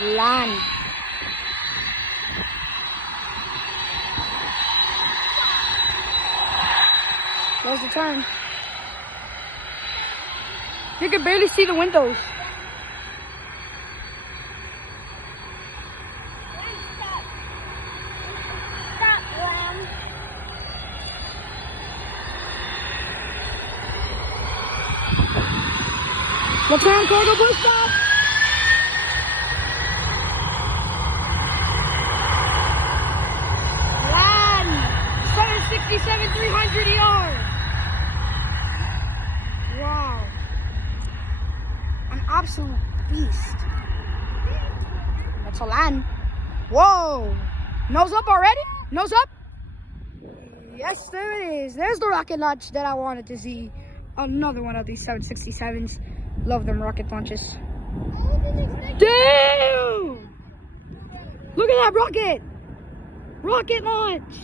LAN. There's the turn. You can barely see the windows. Let's turn cargo boost stop. LAN 767 300 ER. Wow. An absolute beast. That's a LAN. Whoa. Nose up already? Nose up? Yes, there it is. There's the rocket launch that I wanted to see. Another one of these 767s. Love them rocket launches. Damn! Look at that rocket! Rocket launch!